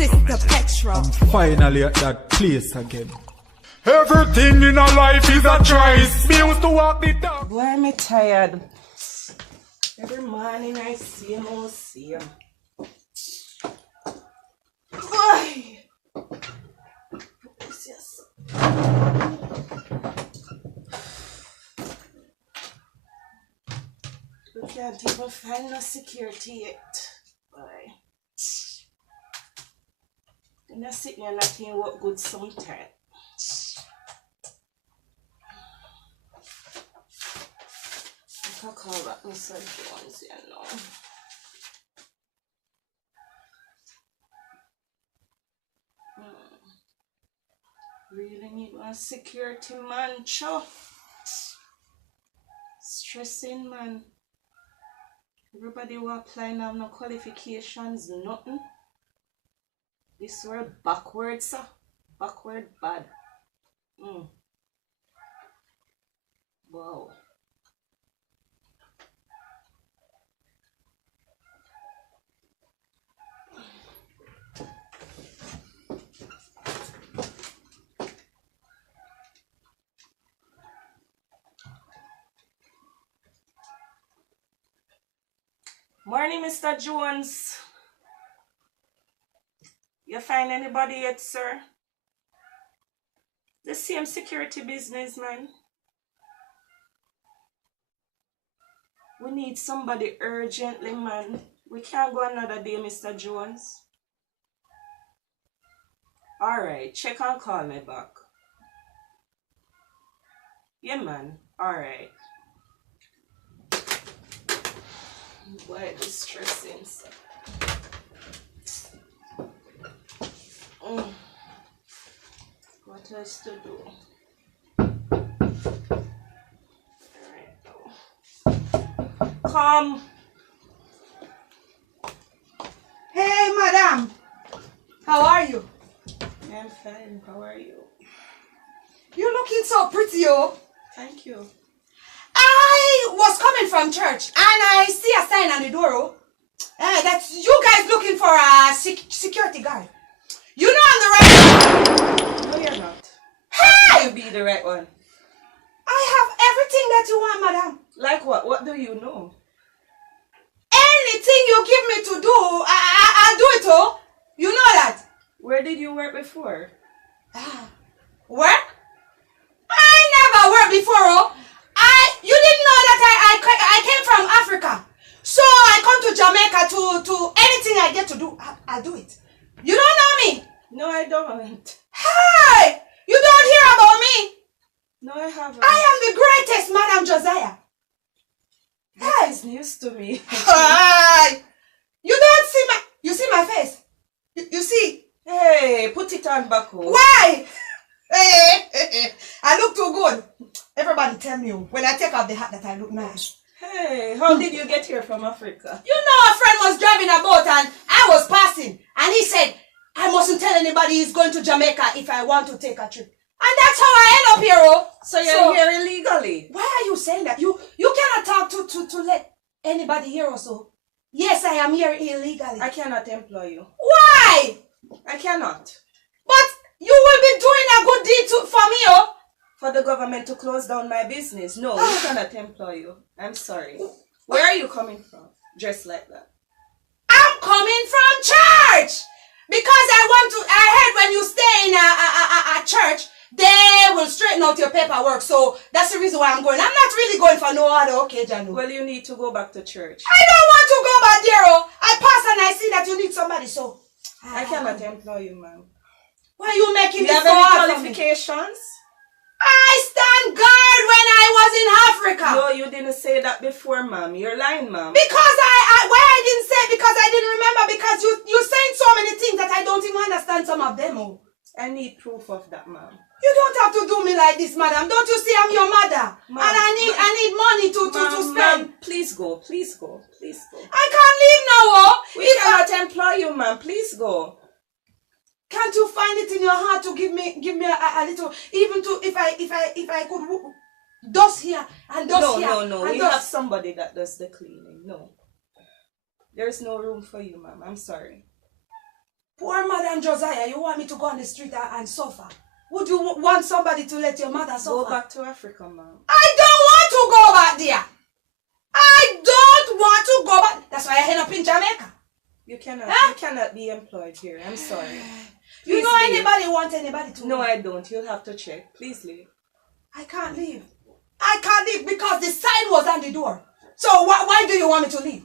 Sister Petra. I'm finally at that place again. Everything in our life is a choice. Me used to walk the dog. Boy, I'm tired. Every morning I see him, Boy! Yes. We can't even find no security yet. Boy. I'm not sitting here nothing what good sometimes. I can call back Mr. Jones, you know. Really need one security man, cho. Stressing, man. Everybody who apply now, no qualifications, nothing. This word backward, sir. Backward bad. Wow. Morning, Mr. Jones. You find anybody yet, sir? The same security business, man. We need somebody urgently, man. We can't go another day, Mr. Jones. Alright, check and call me back. Yeah, man. Alright. Boy, this stressing, sir. What else to do? Alright. Come. Hey, madam. How are you? I'm fine. How are you? You're looking so pretty, oh. Thank you. I was coming from church and I see a sign on the door, oh. That's you guys looking for a security guard. You know I'm the right one. No, you're not. Hey! You be the right one. I have everything that you want, madam. Like what? What do you know? Anything you give me to do, I'll do it, oh. You know that. Where did you work before? Work? I never worked before, oh. You didn't know that I came from Africa. So I come to Jamaica to anything I get to do, I'll do it. You don't know me? No, I don't. Hey! You don't hear about me? No, I haven't. I am the greatest, Madam Josiah. That is news to me. Hey! You don't see you see my face? You see? Hey, put it on back home. Why? Hey, I look too good. Everybody tell me when I take off the hat that I look nice. Hey, how did you get here from Africa? You know a friend was driving a boat and I was passing and he said, I mustn't tell anybody he's going to Jamaica if I want to take a trip. And that's how I end up here, oh. So you're here illegally? Why are you saying that? You cannot talk to let anybody hear us, oh. Yes, I am here illegally. I cannot employ you. Why? I cannot. But you will be doing a good deed for me, oh. For the government to close down my business. No, we cannot employ you. I'm sorry. Where are you coming from? Dressed like that. I'm coming from church. Because I heard when you stay in a church, they will straighten out your paperwork. So that's the reason why I'm going. I'm not really going for no other occasion. Well, you need to go back to church. I don't want to go back there, oh. I pass and I see that you need somebody, so. I cannot employ you, ma'am. Why are you making Do you me have so any hard for me? qualifications? I stand guard when I was in Africa. No, you didn't say that before, ma'am. You're lying, ma'am. Because why I didn't say it, because I didn't remember, because you're saying so many things that I don't even understand some of them, oh. I need proof of that, ma'am. You don't have to do me like this, madam. Don't you see I'm your mother? And I need money to spend. Ma'am, please go, please go, please go. I can't leave now, oh. We cannot employ you, ma'am. Please go. Can't you find it in your heart to give me a little, even to if I could dust here and dust here? No. We have somebody that does the cleaning. No. There's no room for you, ma'am. I'm sorry. Poor Madam Josiah, you want me to go on the street and suffer? Would you want somebody to let your mother suffer? Go back to Africa, ma'am. I don't want to go back there. I don't want to go back. That's why I end up in Jamaica. You cannot. Huh? You cannot be employed here. I'm sorry. You Please know leave. anybody want anybody to No, leave? I don't. You'll have to check. Please leave. I can't leave. I can't leave because the sign was on the door. So why do you want me to leave?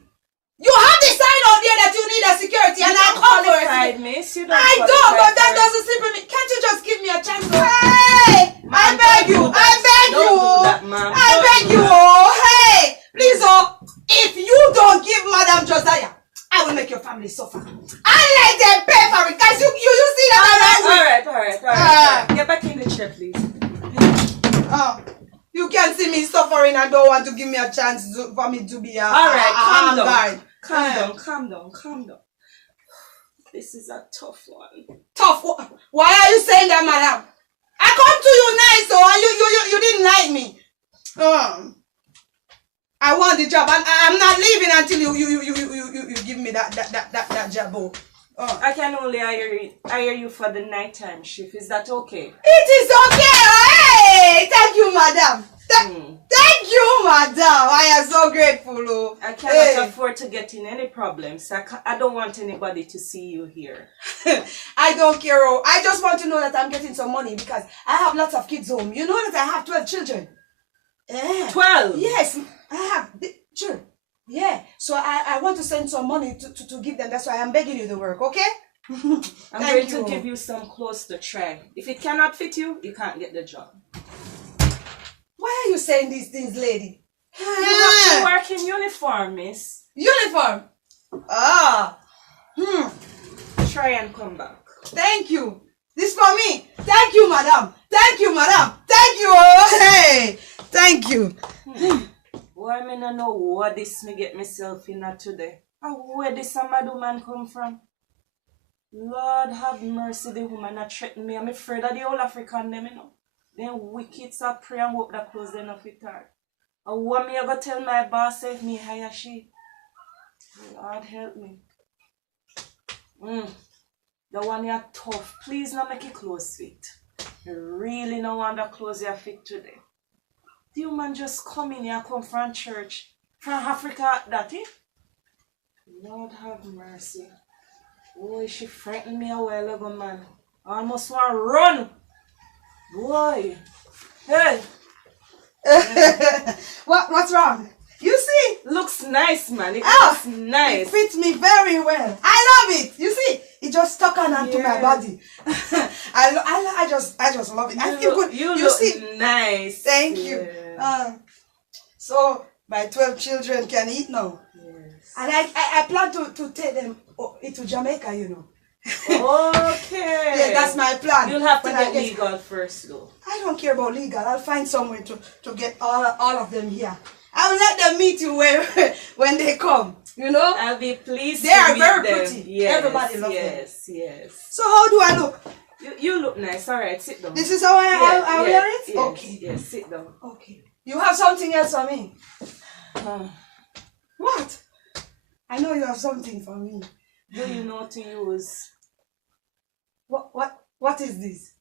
You have the sign out there that you need a security and I come for it. Miss. You don't I don't, qualify but that for it. doesn't simply mean. Can't you just give me a chance? Hey! I beg you! I beg you! Don't do that, ma'am. I Don't beg do you! that. Oh, hey! Please, oh, if you don't give Madam Josiah, I will make your family suffer. I let them pay for it, guys. You see that All right. Get back in the chair, please. You can see me suffering and don't want to give me a chance for me to be a All right, calm down. Calm down. This is a tough one. Tough? Why are you saying that, madam? I come to you nice, so you didn't like me. I want the job, and I'm not leaving until you give me that job. I can only hire you for the nighttime shift. Is that okay? It is okay. Hey, thank you, madam. Thank you, madam. I am so grateful. Oh. I cannot afford to get in any problems. I don't want anybody to see you here. I don't care. Oh. I just want to know that I'm getting some money because I have lots of kids home. You know that I have 12 children. 12? Yes, I have children. Yeah, so I want to send some money to give them. That's why I'm begging you to work, okay? I'm going to give you some clothes to try. If it cannot fit you, you can't get the job. Why are you saying these things, lady? You have to work in uniform, miss. Uniform? Try and come back. Thank you. This for me. Thank you, madam. Thank you, madam. Thank you. Oh, hey. Thank you. Why I don't know what this me get myself in today. And where this mad woman come from? Lord have mercy, the woman that threaten me. I'm afraid of the whole African them, you know. Then wicked so pray and hope that close enough with her. And what me I go tell my boss if me hire she? Lord help me. The one you're tough. Please not make it close fit. You really don't want that clothes you fit today. The woman just come in here, come from church, from Africa, that eh? Lord have mercy. Boy, she frightened me a while ago, man. I almost want to run. Boy. Hey. What's wrong? You see? Looks nice, man. It looks nice. It fits me very well. I love it. You see? It just stuck on onto my body. I just love it. I feel good. You You look see? nice. Thank you. So my 12 children can eat now. Yes. And I plan to take them into Jamaica, you know. Okay. Yeah, that's my plan. You'll have to When I get legal first, though. I don't care about legal. I'll find somewhere to get all of them here. I'll let them meet you when they come, you know. I'll be pleased. They are to very meet them. pretty. Yes, Everybody loves them. Yes. So how do I look? You look nice. All right, sit down. This is how I wear it? Yes, Okay. Yes, sit down. Okay. You have something else for me? What? I know you have something for me. Do you know how to use? What is this?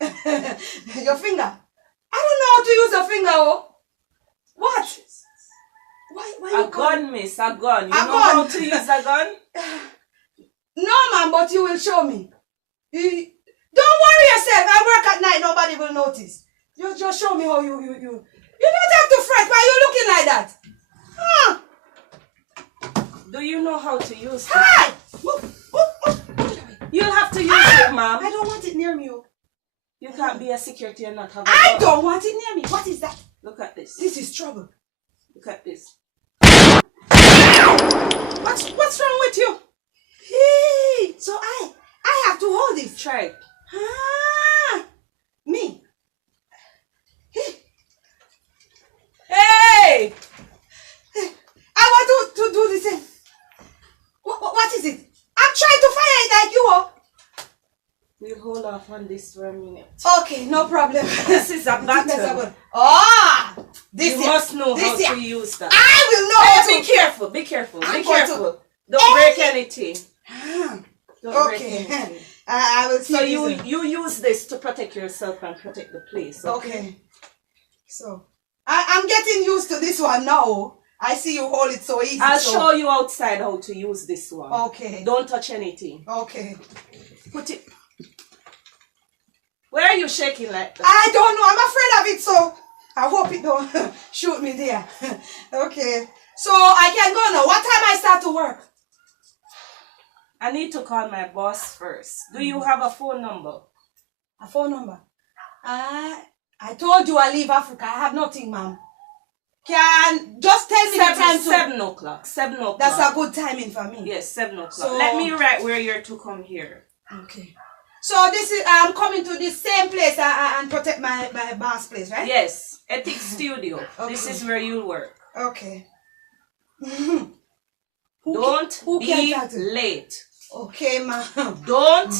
Your finger? I don't know how to use a finger, oh. What? Why you A gun, miss, a gun. You A know gun. how to use a gun? No, man, but you will show me. Don't worry yourself. I work at night. Nobody will notice. You just show me how you. You don't have to fret. Why are you looking like that? Do you know how to use it? Hi! You'll have to use it, ma'am. I don't want it near me. Oh. You can't be a security and not have a I gun. don't want it near me. What is that? Look at this. This is trouble. Look at this. What's wrong with you? Hey, so I have to hold it. Try it. Me. Hey! I want to do the same. What is it? I'm trying to fire it like you are. We'll hold off on this for a minute. Okay, no problem. This is a battle. This You must know how here. to use that. I will know how Hey, to. be careful. Be careful. I'm Be going careful. Don't break anything. Don't break Okay. anything. I will So see you this. you use this to protect yourself and protect the place. Okay. So I'm getting used to this one now. I see you hold it so easy. I'll so. show you outside how to use this one. Okay. Don't touch anything. Okay. Put it. Where are you shaking like that? I don't know. I'm afraid of it, so I hope it don't shoot me there. Okay. So I can go now. What time I start to work? I need to call my boss first. Do you have a phone number? A phone number? I told you I leave Africa. I have nothing, ma'am. Can just tell me the time to... 7 o'clock. 7 o'clock. That's a good timing for me. Yes, 7 o'clock. So- Let me write where you're to come here. Okay. So this is I'm coming to this same place and protect my boss place, right? Yes, Ethics Studio. Okay. This is where you'll work. Okay. Don't who can be talk to? late. Okay, ma'am. Don't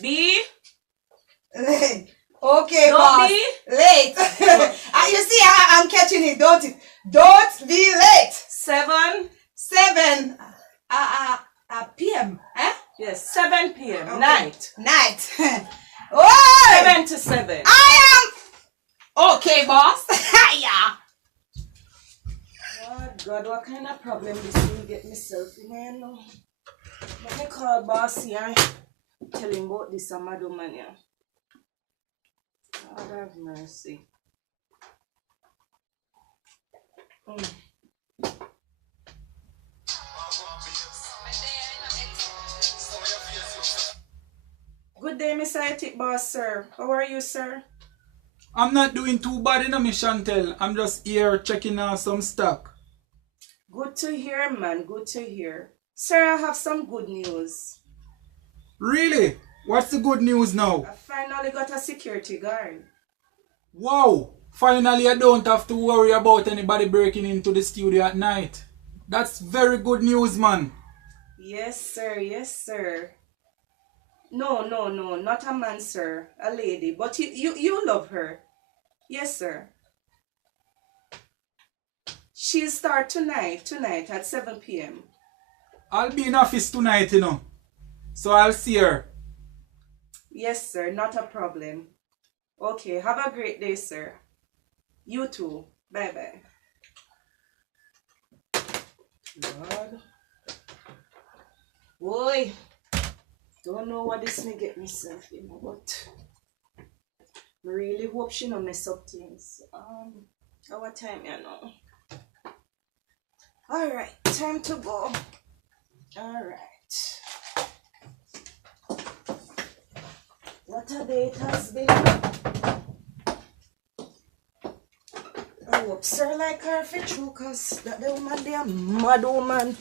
be Late. Okay, Don't boss. be- Late. You see, I'm catching it. Don't be late. 7. 7 p.m. Eh? Yes, 7 p.m. Okay. Night. Night. Oh! 7 to 7. I am okay, boss. Yeah. God, what kind of problem this will get myself in here now? Let me call boss here and tell him about this Amado man here. God have mercy. Good day, Mr. Ethic Boss, sir. How are you, sir? I'm not doing too bad in me, Chantel. I'm just here checking out some stock. Good to hear, man. Good to hear. Sir, I have some good news. Really? What's the good news now? I finally got a security guard. Wow! Finally, I don't have to worry about anybody breaking into the studio at night. That's very good news, man. Yes, sir. Yes, sir. No, not a man, sir. A lady. But you love her. Yes, sir. She'll start tonight at 7 p.m. I'll be in office tonight, you know. So I'll see her. Yes, sir. Not a problem. Okay, have a great day, sir. You too. Bye-bye. God. Boy. Don't know what this may get myself in, but I really hope she don't mess up things. Our time, you know. Alright, time to go. Alright. What a day it has been. I hope sir like her for true, cause that the woman they a mad woman.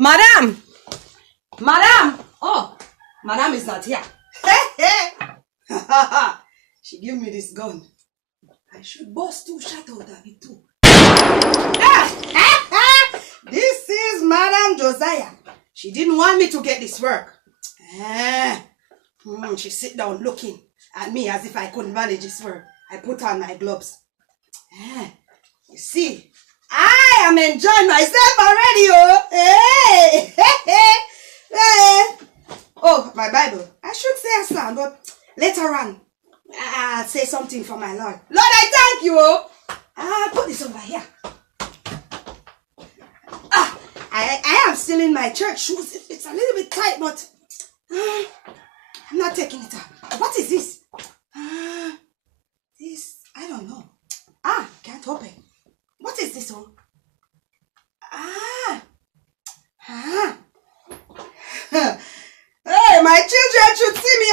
Madam! Madam! Oh, Madam is not here. She gave me this gun. I should bust 2 shots out of it too. This is Madam Josiah. She didn't want me to get this work. She sit down looking at me as if I couldn't manage this work. I put on my gloves. You see, I am enjoying myself already, oh. Hey, hey. Oh, my Bible. I should say a song, but later on, I'll say something for my Lord. Lord, I thank you, oh. I'll put this over here. I am still in my church shoes. It's a little bit tight, but I'm not taking it off. What is this? This, I don't know. Can't open. What is this one? Hey, my children should see me.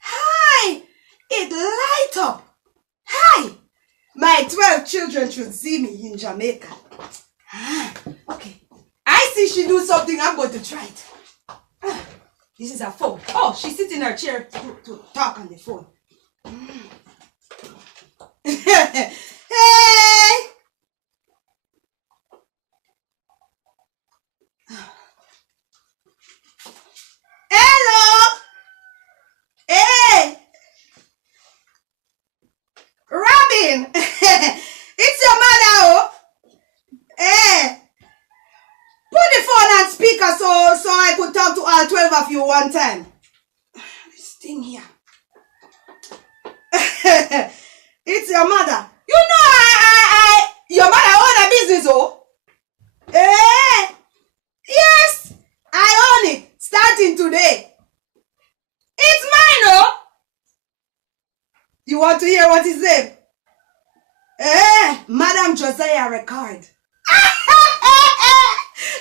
Hi! It light up. Hi! My 12 children should see me in Jamaica. Okay. I see she do something. I'm going to try it. This is her phone. Oh, she sits in her chair to talk on the phone. Hey! Hello! Hey! Robin! It's your mother, oh! speaker so I could talk to all 12 of you one time. This thing here. It's your mother. You know your mother own a business, oh? Yes, I own it, starting today. It's mine, oh? You want to hear what his name? Madam Josiah Record.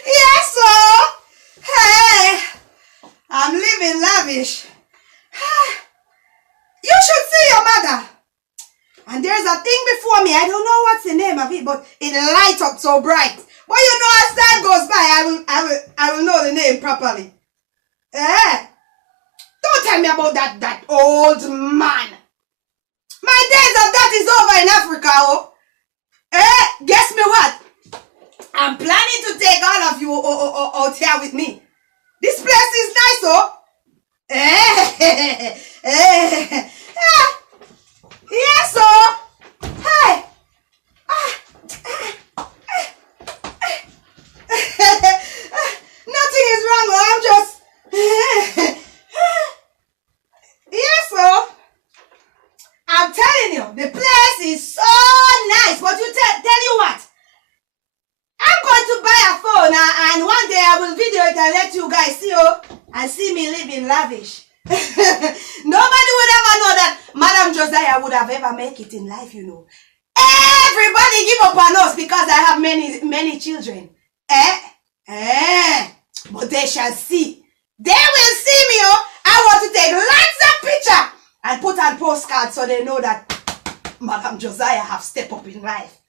Yes, sir. Hey, I'm living lavish. You should see your mother. And there's a thing before me. I don't know what's the name of it, but it lights up so bright. But you know, as time goes by, I will know the name properly. Don't tell me about that old man. My days of that is over in Africa, oh. Guess me what? I'm planning to take all of you out here with me. This place is nice, oh. Yes, oh. Hey. Nothing is wrong, oh. I'm just... Yes, oh. I'm telling you, the place is so nice. But you tell you what? I'm going to buy a phone and one day I will video it and let you guys see, oh, and see me living lavish. Nobody would ever know that Madam Josiah would have ever make it in life, you know. Everybody give up on us because I have many children. But they shall see. They will see me, oh. I want to take lots of pictures and put on postcards so they know that Madam Josiah have stepped up in life.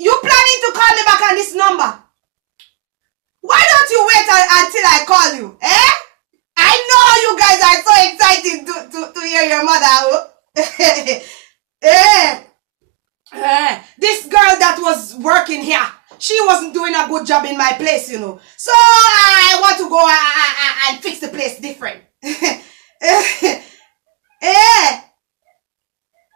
You planning to call me back on this number? Why don't you wait until I call you? I know you guys are so excited to hear your mother. This girl that was working here, she wasn't doing a good job in my place, you know. So I want to go and fix the place different.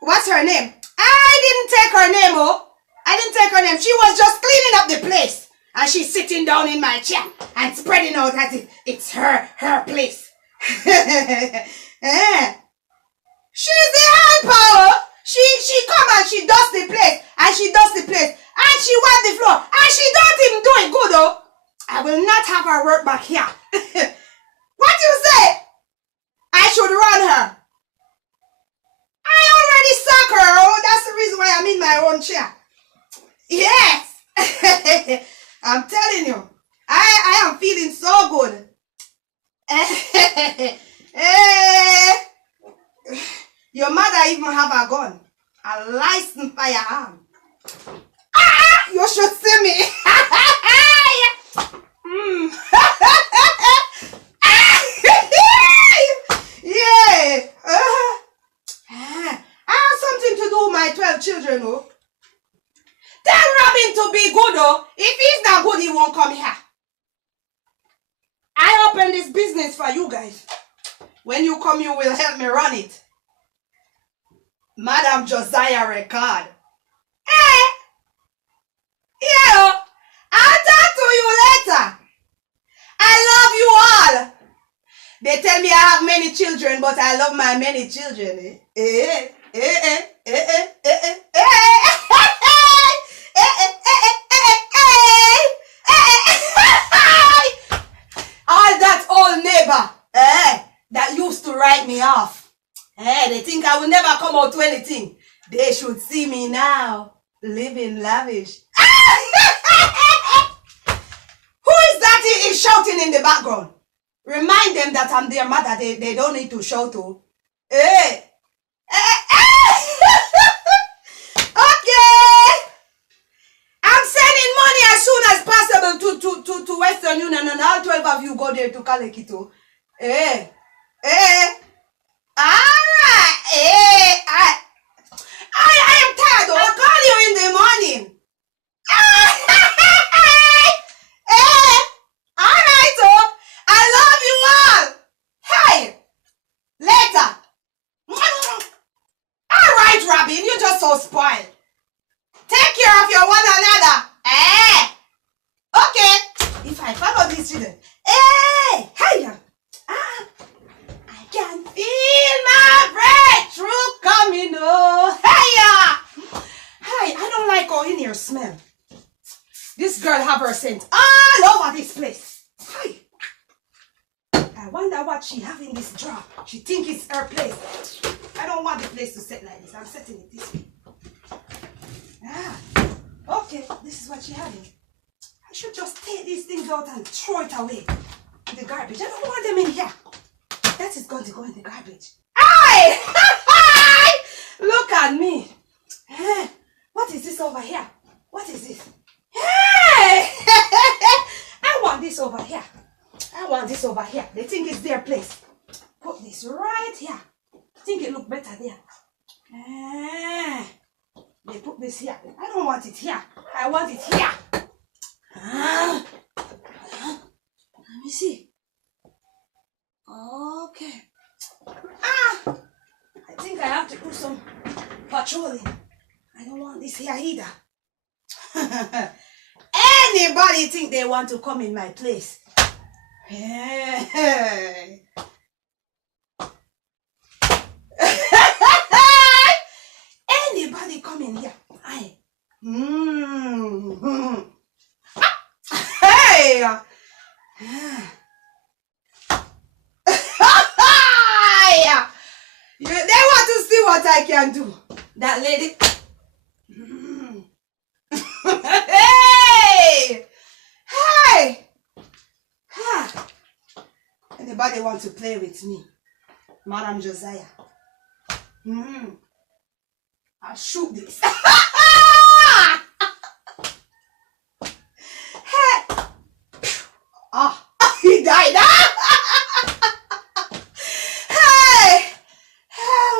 What's her name? I didn't take her name, oh. I didn't take her name. She was just cleaning up the place. And she's sitting down in my chair and spreading out as if it's her place. She's the helper. She come and she does the place. And she does the place. And she wipes the floor. And she don't even do it good, oh. I will not have her work back here. What you say? I should run her. I already suck her, oh. That's the reason why I'm in my own chair. Yes. I'm telling you. I am feeling so good. Your mother even have a gun. A licensed firearm. You should see me. Yeah. I have something to do with my 12 children, oh. Tell Robin to be good, oh. If he's not good, he won't come here. I opened this business for you guys. When you come, you will help me run it. Madam Josiah Record. Yeah, I'll talk to you later. I love you all. They tell me I have many children, but I love my many children. All that old neighbor that used to write me off. They think I will never come out to anything. They should see me now, living lavish. Who is that is shouting in the background? Remind them that I'm their mother. They don't need to shout to. Okay. I'm sending money as soon as possible to Western Union, and all 12 of you go there to collect it too. Alright. I am tired. I'll call you in the morning. Alright, oh. I love you all. Hey. Later. Alright, Robin. You're just so spoiled. Take care of your one another. Okay. If I follow these children. Hey! Hiya! I can feel my breakthrough coming. Oh, hiya! Hi, I don't like all in here smell. This girl have her scent all over this place. Hi. I wonder what she have in this drawer. She think it's her place. I don't want the place to set like this. I'm setting it this way. Okay, this is what she having. I should just take these things out and throw it away in the garbage. I don't want them in here. That is going to go in the garbage. Aye! Look at me. What is this over here? What is this? Hey! I want this over here. I want this over here. They think it's their place. Put this right here. I think it look better there. They put this here. I don't want it here. I want it here. Let me see. Okay. I think I have to do some patrolling. I don't want this here either. Anybody think they want to come in my place? Hey. Anybody come in here? Hey. They want to see what I can do. That lady. Hey! Hey! Anybody want to play with me? Madam Josiah. I'll shoot this. Hey! He died. Hey!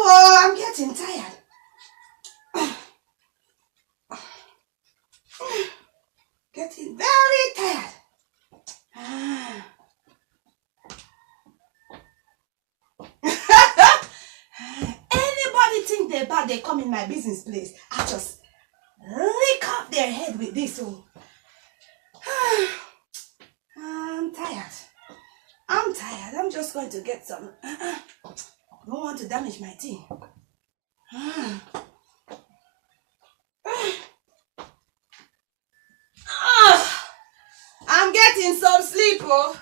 Well, I'm getting tired. Getting very tired. Anybody think they're bad, they come in my business place, I just lick up their head with this. Oh. I'm tired. I'm tired. I'm just going to get some. Don't want to damage my tea. I'm getting some sleep. Oh.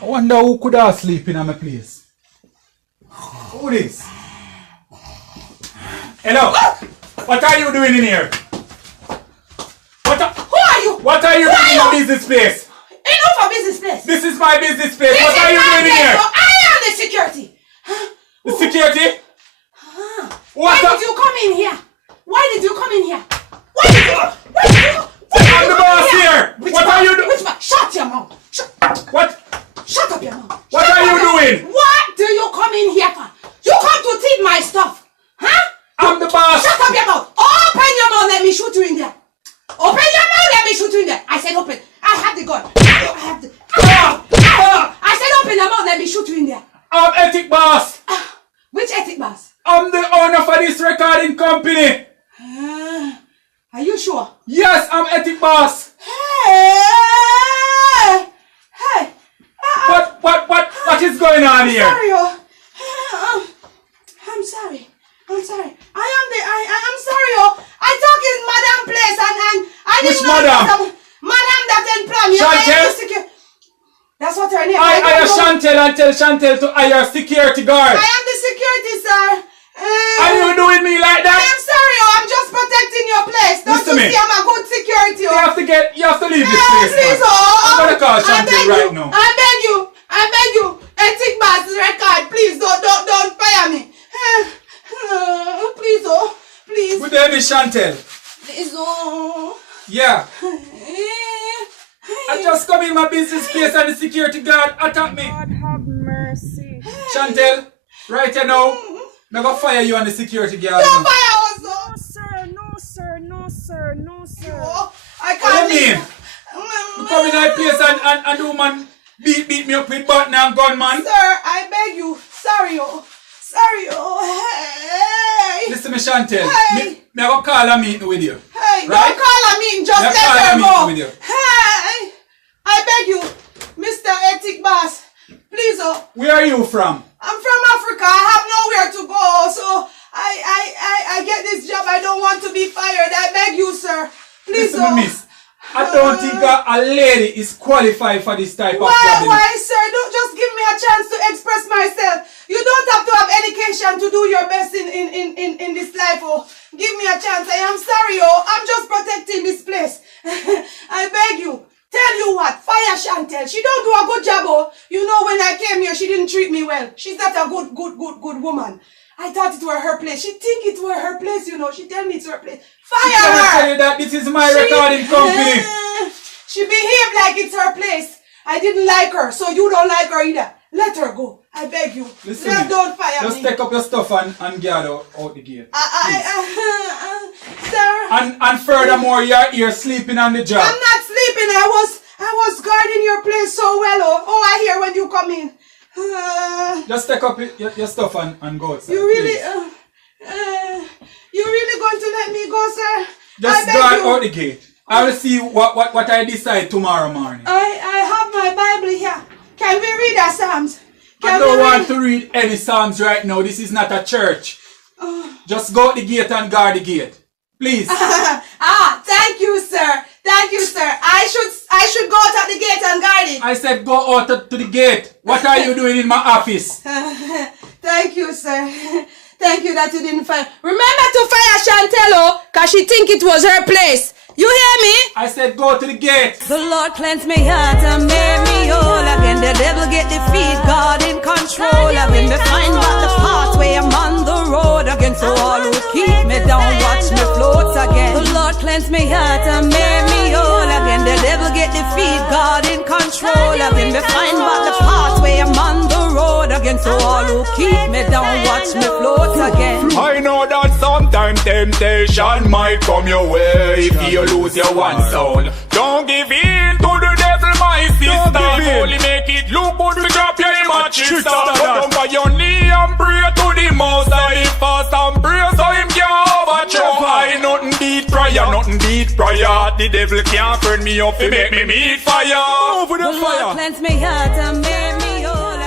I wonder who could have sleep in my place. Who is? Hello? What are you doing in here? Who are you? What are you doing in my business place? Enough of business place. This is my business place. This What are you doing in here? So I am the security. The security? Why did you come in here? Why did you come in here? Why did you? I'm the boss here. What are you doing? Which man? Shut your mouth. What? Shut up your mouth. What are you doing? What do you come in here for? You come to take my stuff. Huh? I'm the boss. Shut up your mouth. Open your mouth. Let me shoot you in there. Open your mouth. Let me shoot you in there. I said open. I have the gun. I have the. I said open your mouth. Let me shoot you in there. I'm ethic boss. Which ethic boss? I'm the owner for this recording company. Are you sure? Yes, I'm ethic boss. Hey! What is going on here? Sorry, I'm sorry. I'm sorry. I'm sorry, I talk in Madam place and I didn't Which know Madam? Madam that employ me. Chantel? That's what her name is. I hire Chantel and tell Chantel to hire security guard. I am the security, sir. Are you doing me like that? I am sorry, I'm just protecting your place. Don't Listen you me. see I'm a good security? You have to leave this place, Please, man. I'm gonna call Chantel right now. I beg you. Ethic Bass record, please don't fire me. Please, please. Good day, Miss Chantel. Please, Yeah. I just come in my business place and the security guard attack me. God have mercy. Chantel, right here now, I'm gonna fire you and the security guard. Don't fire us, No, sir. I What can't do you mean? leave. You come in my place and do man beat me up with button and gun, man. Sir, I beg you. Sorry, oh. Hey. Listen, me Chantel. Hey. Me have a call a meeting with you. Hey, Right? don't call a meeting, just Yeah, let call a her meeting go. with you. Hey, I beg you, Mr. Ethic Boss, please, oh. Where are you from? I'm from Africa. I have nowhere to go, so I get this job. I don't want to be fired. I beg you, sir. Please, Listen, me, miss. I don't think a lady is qualified for this type of job. Why, sir? Don't just give me a chance to express myself. You don't have to have education to do your best in this life, oh. Give me a chance. I am sorry, oh. I'm just protecting this place. I beg you. Tell you what, fire Chantel. She don't do a good job, oh. You know, when I came here, she didn't treat me well. She's not a good woman. I thought it were her place. She think it were her place, you know. She tell me it's her place. Fire I her! tell you that this is my recording company. She behaved like it's her place. I didn't like her, so you don't like her either. Let her go. I beg you. Listen, Don't fire just me. take up your stuff and get out the gate. Sir. And furthermore, you're here sleeping on the job. I'm not sleeping. I was guarding your place so well. Oh, I hear when you come in. Just take up your stuff and go outside. You really, please. you really going to let me go, sir? Just I beg go you. out the gate. I will see what I decide tomorrow morning. I have my Bible here. Can we read our Psalms? I don't want to read any Psalms right now. This is not a church. Just go out the gate and guard the gate. Please. Thank you, sir. Thank you, sir. I should go out at the gate and guard it. I said go out to the gate. What are you doing in my office? Thank you, sir. Thank you that you didn't fire. Remember to fire Chantello, cause she think it was her place. You hear me? I said go to the gate. The Lord cleanse me heart and made me whole again. The devil get defeat, God in control again. Me find back the pathway, I'm on the road again. So all who keep me down, watch me float again. The Lord cleanse me heart and made me whole again. The devil get defeat, God in control again. Me find back the pathway, I'm on the road again. So all who keep me down, watch me float again. I know that sometimes temptation might come your way if you lose your one soul. Don't give in to the devil, my sister. Only make it look good to drop your image. Put down by your knee and pray to the most high. Fast and pray so him can't overthrow. I nothing beat prayer. The devil can't burn me up to make me meet fire. Over The Lord cleanse me heart and made me whole